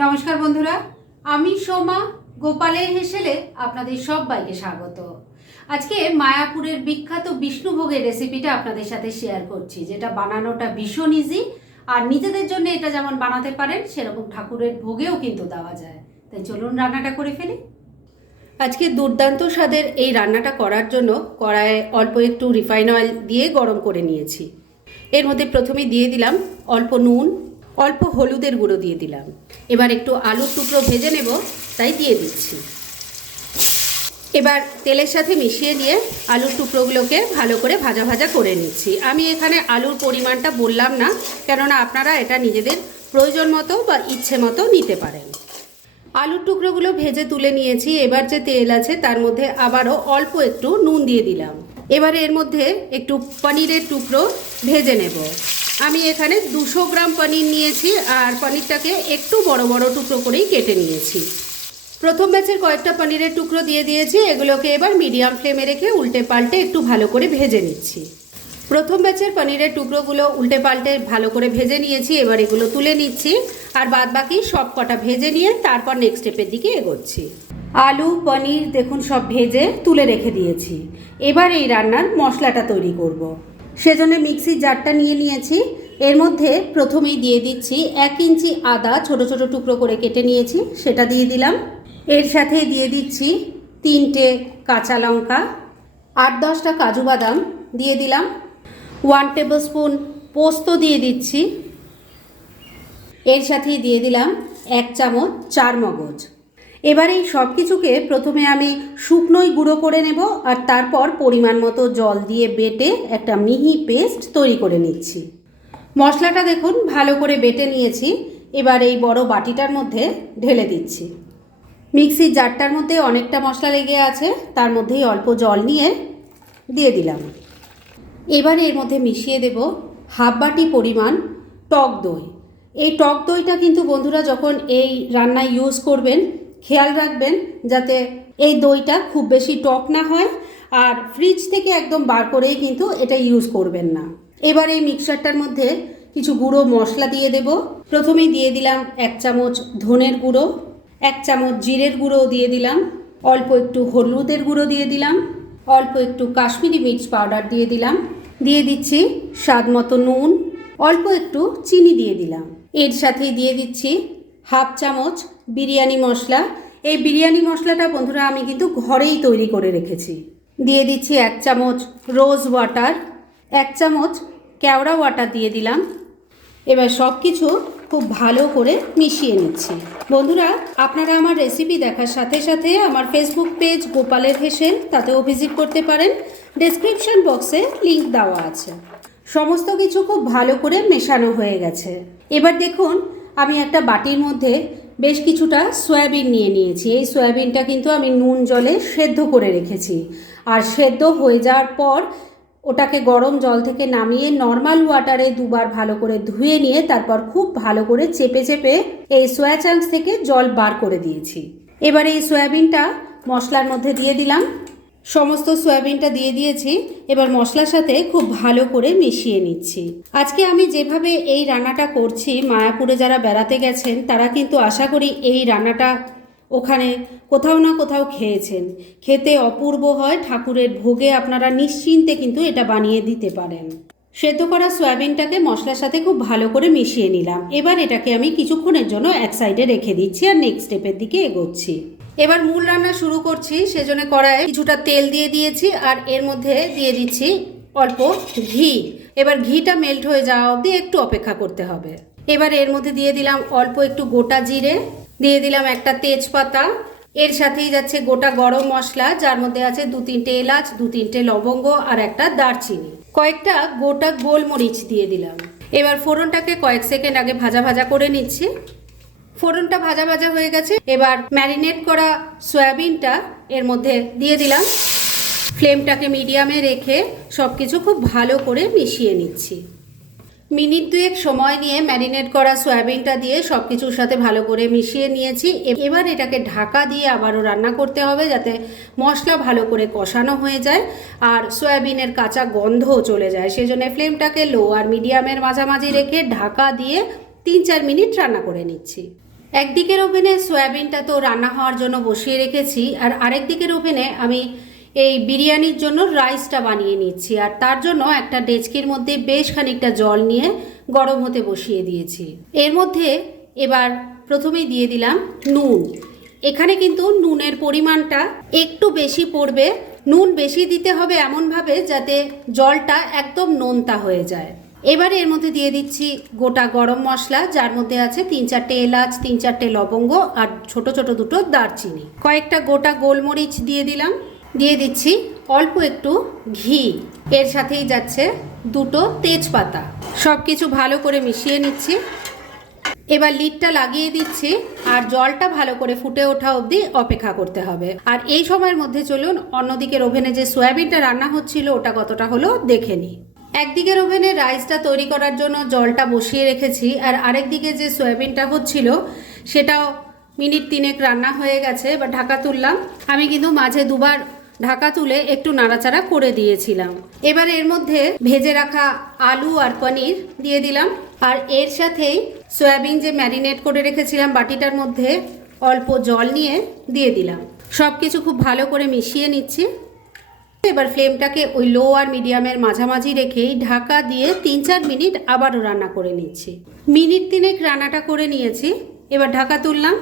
নমস্কার বন্ধুরা, আমি সোমা গোপালের হেসেলে আপনাদের সবাইকে স্বাগত। আজকে মায়াপুরের বিখ্যাত বিষ্ণুভোগের রেসিপিটা আপনাদের সাথে শেয়ার করছি, যেটা বানানোটা ভীষণ ইজি আর নিজেদের জন্য এটা যেমন বানাতে পারেন, সেরকম ঠাকুরের ভোগেও কিন্তু দেওয়া যায়। তাই চলুন রান্নাটা করে ফেলি। আজকে দুর্দান্ত স্বাদের এই রান্নাটা করার জন্য কড়াইয়ে অল্প একটু রিফাইন অয়েল দিয়ে গরম করে নিয়েছি। এর মধ্যে প্রথমে দিয়ে দিলাম অল্প নুন অল্প হলুদের গুঁড়ো দিয়ে দিলাম। এবার একটু আলুর টুকরো ভেজে নেব, তাই দিয়ে দিচ্ছি। এবার তেলের সাথে মিশিয়ে নিয়ে আলুর টুকরোগুলোকে ভালো করে ভাজা ভাজা করে নিচ্ছি। আমি এখানে আলুর পরিমাণটা বললাম না, কেননা আপনারা এটা নিজেদের প্রয়োজন মতো বা ইচ্ছে মতো নিতে পারেন। আলুর টুকরোগুলো ভেজে তুলে নিয়েছি। এবার যে তেল আছে তার মধ্যে আবারও অল্প একটু নুন দিয়ে দিলাম। এবারে এর মধ্যে একটু পনিরের টুকরো ভেজে নেব। আমি এখানে দুশো গ্রাম পনির নিয়েছি আর পনিরটাকে একটু বড় বড় টুকরো করেই কেটে নিয়েছি। প্রথম ব্যাচের কয়েকটা পনিরের টুকরো দিয়ে দিয়েছি, এগুলোকে এবার মিডিয়াম ফ্লেমে রেখে উল্টে পাল্টে একটু ভালো করে ভেজে নিচ্ছি। প্রথম ব্যাচের পনিরের টুকরোগুলো উল্টে পাল্টে ভালো করে ভেজে নিয়েছি, এবার এগুলো তুলে নিচ্ছি আর বাদ বাকি সব কটা ভেজে নিয়ে তারপর নেক্সট স্টেপের দিকে এগোচ্ছি। আলু, পনির, দেখুন সব ভেজে তুলে রেখে দিয়েছি। এবার এই রান্নার মশলাটা তৈরি করব। সেজন্য মিক্সির জারটা নিয়ে নিয়েছি। এর মধ্যে প্রথমেই দিয়ে দিচ্ছি এক ইঞ্চি আদা ছোট ছোট টুকরো করে কেটে নিয়েছি, সেটা দিয়ে দিলাম। এর সাথে দিয়ে দিচ্ছি তিনটে কাঁচা লঙ্কা, আট দশটা কাজু বাদাম দিয়ে দিলাম। ওয়ান টেবিল স্পুন পোস্ত দিয়ে দিচ্ছি। এর সাথেই দিয়ে দিলাম এক চামচ চার মগজ এবার এই সব কিছুকে প্রথমে আমি শুকনোই গুঁড়ো করে নেব আর তারপর পরিমাণ মতো জল দিয়ে বেটে একটা মিহি পেস্ট তৈরি করে নিচ্ছি। মশলাটা দেখুন, ভালো করে বেটে নিয়েছি। এবার এই বড় বাটিটার মধ্যে ঢেলে দিচ্ছি। মিক্সির জারটার মধ্যে অনেকটা মশলা লেগে আছে, তার মধ্যেই অল্প জল নিয়ে দিয়ে দিলাম। এবার এর মধ্যে মিশিয়ে দেব হাফ বাটি পরিমাণ টক দই। এই টক দইটা কিন্তু বন্ধুরা যখন এই রান্নায় ইউজ করবেন খেয়াল রাখবেন যাতে এই দইটা খুব বেশি টক না হয় আর ফ্রিজ থেকে একদম বার করেই কিন্তু এটা ইউজ করবেন না। এবার এই মিক্সারটার মধ্যে কিছু গুঁড়ো মশলা দিয়ে দেব। প্রথমেই দিয়ে দিলাম এক চামচ ধনের গুঁড়ো, এক চামচ জিরের গুঁড়ো দিয়ে দিলাম, অল্প একটু হলুদের গুঁড়ো দিয়ে দিলাম, অল্প একটু কাশ্মীরি মির্চ পাউডার দিয়ে দিলাম, দিয়ে দিচ্ছি স্বাদ মতো নুন, অল্প একটু চিনি দিয়ে দিলাম। এর সাথেই দিয়ে দিচ্ছি হাফ চামচ বিরিয়ানি মশলা। এই বিরিয়ানি মশলাটা বন্ধুরা আমি কিন্তু ঘরেই তৈরি করে রেখেছি। দিয়ে দিচ্ছি এক চামচ রোজ ওয়াটার, এক চামচ কেওড়া ওয়াটার দিয়ে দিলাম। এবার সব কিছু খুব ভালো করে মিশিয়ে নিচ্ছি। বন্ধুরা, আপনারা আমার রেসিপি দেখার সাথে সাথে আমার ফেসবুক পেজ গোপালের হেসেল, তাতেও ভিজিট করতে পারেন। ডেসক্রিপশন বক্সে লিংক দেওয়া আছে। সমস্ত কিছু খুব ভালো করে মেশানো হয়ে গেছে। এবার দেখুন, আমি একটা বাটির মধ্যে বেশ কিছুটা সয়াবিন নিয়ে নিয়েছি। এই সয়াবিনটা কিন্তু আমি নুন জলে সেদ্ধ করে রেখেছি। আর সেদ্ধ হয়ে যাওয়ার পর ওটাকে গরম জল থেকে নামিয়ে নর্মাল ওয়াটারে দুবার ভালো করে ধুয়ে নিয়ে তারপর খুব ভালো করে চেপে চেপে এই সোয়া চাংস থেকে জল বার করে দিয়েছি। এবারে এই সয়াবিনটা মশলার মধ্যে দিয়ে দিলাম। সমস্ত সয়াবিনটা দিয়ে দিয়েছি, এবার মশলার সাথে খুব ভালো করে মিশিয়ে নিচ্ছি। আজকে আমি যেভাবে এই রান্নাটা করছি, মায়াপুরে যারা বেড়াতে গেছেন, তারা কিন্তু আশা করি এই রান্নাটা ওখানে কোথাও না কোথাও খেয়েছেন। খেতে অপূর্ব হয়, ঠাকুরের ভোগে আপনারা নিশ্চিন্তে কিন্তু এটা বানিয়ে দিতে পারেন। সেদ্ধ করা সয়াবিনটাকে মশলার সাথে খুব ভালো করে মিশিয়ে নিলাম। এবার এটাকে আমি কিছুক্ষণের জন্য এক সাইডে রেখে দিচ্ছি আর নেক্সট স্টেপের দিকে এগোচ্ছি। এবার মূল রান্না শুরু করছি, সেজন্য কড়াইয়ে কিছুটা তেল দিয়ে দিয়েছি আর এর মধ্যে দিয়ে দিচ্ছি অল্প ঘি। এবার ঘিটা মেল্ট হয়ে যাওয়া অবধি একটু অপেক্ষা করতে হবে। এবার এর মধ্যে দিয়ে দিলাম অল্প একটু গোটা জিরে, দিয়ে দিলাম একটা তেজপাতা। এর সাথেই যাচ্ছে গোটা গরম মশলা, যার মধ্যে আছে দু তিনটে এলাচ, দু তিনটে লবঙ্গ আর একটা দারচিনি। কয়েকটা গোটা গোলমরিচ দিয়ে দিলাম। এবার ফোড়নটাকে কয়েক সেকেন্ড আগে ভাজা ভাজা করে নিচ্ছি। ফোড়নটা ভাজা ভাজা হয়ে গেছে। এবার ম্যারিনেট করা সয়াবিনটা এর মধ্যে দিয়ে দিলাম। ফ্লেমটাকে মিডিয়ামে রেখে সব কিছু খুব ভালো করে মিশিয়ে নিচ্ছি। মিনিট দুয়েক সময় নিয়ে ম্যারিনেট করা সয়াবিনটা দিয়ে সব কিছুর সাথে ভালো করে মিশিয়ে নিয়েছি। এবার এটাকে ঢাকা দিয়ে আবারও রান্না করতে হবে যাতে মশলা ভালো করে কষানো হয়ে যায় আর সয়াবিনের কাঁচা গন্ধও চলে যায়। সেজন্য ফ্লেমটাকে লো আর মিডিয়ামের মাঝামাঝি রেখে ঢাকা দিয়ে তিন চার মিনিট রান্না করে নিচ্ছি। একদিকের ওভেনে সয়াবিনটা তো রান্না হওয়ার জন্য বসিয়ে রেখেছি, আর আরেক দিকের ওভেনে আমি এই বিরিয়ানির জন্য রাইসটা বানিয়ে নিচ্ছি, আর তার জন্য একটা ডেচকির মধ্যে বেশ খানিকটা জল নিয়ে গরম হতে বসিয়ে দিয়েছি। এর মধ্যে এবার প্রথমেই দিয়ে দিলাম নুন। এখানে কিন্তু নুনের পরিমাণটা একটু বেশি পড়বে, নুন বেশি দিতে হবে এমনভাবে যাতে জলটা একদম নোনতা হয়ে যায়। এবারে এর মধ্যে দিয়ে দিচ্ছি গোটা গরম মশলা, যার মধ্যে আছে তিন চারটে এলাচ, তিন চারটে লবঙ্গ আর ছোট ছোট দুটো দারচিনি। কয়েকটা গোটা গোলমরিচ দিয়ে দিলাম। দিয়ে দিচ্ছি অল্প একটু ঘি। এর সাথেই যাচ্ছে দুটো তেজপাতা। সব কিছু ভালো করে মিশিয়ে নিচ্ছি। এবার লিডটা লাগিয়ে দিচ্ছি আর জলটা ভালো করে ফুটে ওঠা অবধি অপেক্ষা করতে হবে। আর এই সময়ের মধ্যে চলুন, অন্যদিকের ওভেনে যে সয়াবিনটা রান্না হচ্ছিল, ওটা কতটা হলো দেখে নিই। একদিকের ওভেনে রাইসটা তৈরি করার জন্য জলটা বসিয়ে রেখেছি, আর আরেকদিকে যে সয়াবিনটা হচ্ছিল, সেটাও মিনিট তিনেক রান্না হয়ে গেছে বা ঢাকা তুললাম। আমি কিন্তু মাঝে দুবার ঢাকা তুলে একটু নাড়াচাড়া করে দিয়েছিলাম। এবার এর মধ্যে ভেজে রাখা আলু আর পনির দিয়ে দিলাম, আর এর সাথেই সয়াবিন যে ম্যারিনেট করে রেখেছিলাম বাটিটার মধ্যে অল্প জল নিয়ে দিয়ে দিলাম। সব কিছু খুব ভালো করে মিশিয়ে নিচ্ছি। এবার ফ্লেমটাকে ওই লো আর মিডিয়ামের মাঝামাঝি রেখেই ঢাকা দিয়ে তিন চার মিনিট আবারও রান্না করে নিচ্ছি। মিনিট তিনেক রান্নাটা করে নিয়েছি, এবার ঢাকা তুললাম।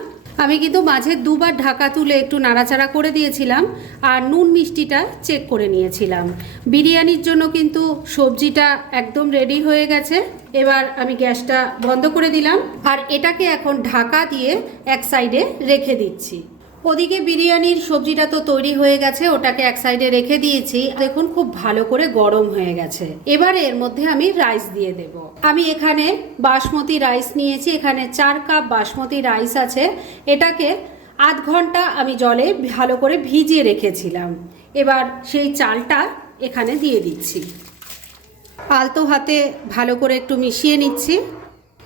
আমি কিন্তু মাঝে দুবার ঢাকা তুলে একটু নাড়াচাড়া করে দিয়েছিলাম আর নুন মিষ্টিটা চেক করে নিয়েছিলাম। বিরিয়ানির জন্য কিন্তু সবজিটা একদম রেডি হয়ে গেছে। এবার আমি গ্যাসটা বন্ধ করে দিলাম আর এটাকে এখন ঢাকা দিয়ে এক সাইডে রেখে দিচ্ছি। ওদিকে বিরিয়ানির সবজিটা তো তৈরি হয়ে গেছে, ওটাকে এক সাইডে রেখে দিয়েছি। দেখুন, খুব ভালো করে গরম হয়ে গেছে। এবারে এর মধ্যে আমি রাইস দিয়ে দেব। আমি এখানে বাসমতি রাইস নিয়েছি, এখানে চার কাপ বাসমতি রাইস আছে। এটাকে আধ ঘণ্টা আমি জলে ভালো করে ভিজিয়ে রেখেছিলাম। এবার সেই চালটা এখানে দিয়ে দিচ্ছি। আলতো হাতে ভালো করে একটু মিশিয়ে নিচ্ছি।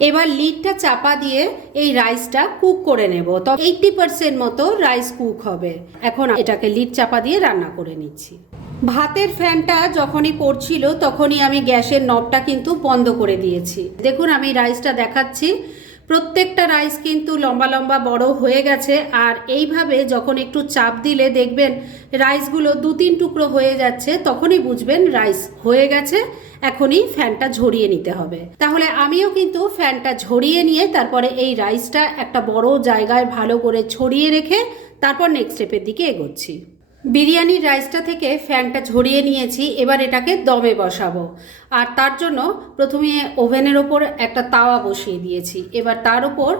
এবার লিডটা চাপা দিয়ে এই রাইসটা কুক করে নেব। তো এইটটি পার্সেন্ট মতো রাইস কুক হবে। এখন এটাকে লিড চাপা দিয়ে রান্না করে নিচ্ছি। ভাতের ফ্যানটা যখনই পড়ছিল তখনই আমি গ্যাসের নবটা কিন্তু বন্ধ করে দিয়েছি। দেখুন আমি রাইসটা দেখাচ্ছি। প্রত্যেকটা রাইস কিন্তু লম্বা লম্বা বড় হয়ে গেছে। আর এইভাবে যখন একটু চাপ দিলে দেখবেন রাইসগুলো দু তিন টুকরো হয়ে যাচ্ছে, তখনই বুঝবেন রাইস হয়ে গেছে। এখনই ফ্যানটা ঝরিয়ে নিতে হবে। তাহলে আমিও কিন্তু ফ্যানটা ঝরিয়ে নিয়ে তারপরে এই রাইসটা একটা বড় জায়গায় ভালো করে ছড়িয়ে রেখে তারপর নেক্সট স্টেপের দিকে এগোচ্ছি। বিরিয়ানির রাইসটা থেকে ফ্যানটা ঝরিয়ে নিয়েছি, এবার এটাকে দমে বসাবো। আর তার জন্য প্রথমে ওভেনের ওপর একটা তাওয়া বসিয়ে দিয়েছি। এবার তার ওপর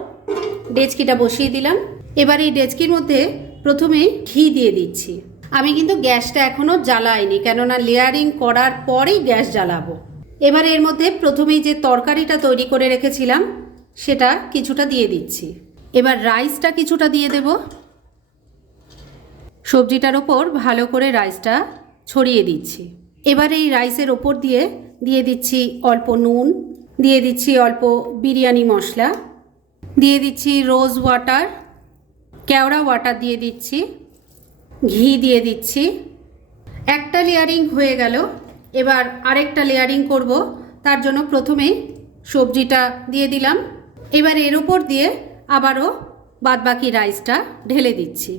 ডেচকিটা বসিয়ে দিলাম। এবার এই ডেচকির মধ্যে প্রথমে ঘি দিয়ে দিচ্ছি। আমি কিন্তু গ্যাসটা এখনও জ্বালাইনি, কেননা লেয়ারিং করার পরেই গ্যাস জ্বালাবো। এবার এর মধ্যে প্রথমেই যে তরকারিটা তৈরি করে রেখেছিলাম, সেটা কিছুটা দিয়ে দিচ্ছি। এবার রাইসটা কিছুটা দিয়ে দেবো। সবজিটার ওপর ভালো করে রাইসটা ছড়িয়ে দিচ্ছি। এবার এই রাইসের ওপর দিয়ে দিয়ে দিচ্ছি অল্প নুন, দিয়ে দিচ্ছি অল্প বিরিয়ানি মশলা, দিয়ে দিচ্ছি রোজ ওয়াটার, কেওড়া ওয়াটার দিয়ে দিচ্ছি, ঘি দিয়ে দিচ্ছি। একটা লেয়ারিং হয়ে গেল, এবার আরেকটা লেয়ারিং করব, তার জন্য প্রথমেই সবজিটা দিয়ে দিলাম। এবার এর ওপর দিয়ে আবারও বাদবাকি রাইসটা ঢেলে দিচ্ছি।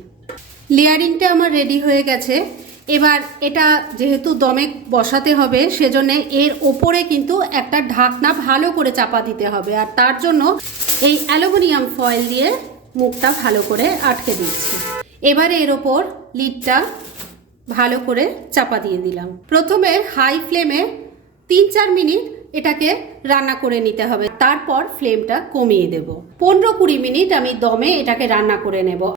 লেয়ারিংটা আমার রেডি হয়ে গেছে। এবার এটা যেহেতু দমে বসাতে হবে, সেজন্য এর ওপরে কিন্তু একটা ঢাকনা ভালো করে চাপা দিতে হবে। আর তার জন্য এই অ্যালুমিনিয়াম ফয়েল দিয়ে মুখটা ভালো করে আটকে দিচ্ছি। এবারে এর ওপর লিডটা ভালো করে চাপা দিয়ে দিলাম। প্রথমে হাই ফ্লেমে তিন চার মিনিট এটাকে রান্না করে নিতে হবে। তারপর ফ্লেমটা কমিয়ে দেব। পনেরো কুড়ি মিনিট আমি দমে এটাকে রান্না করে নেব।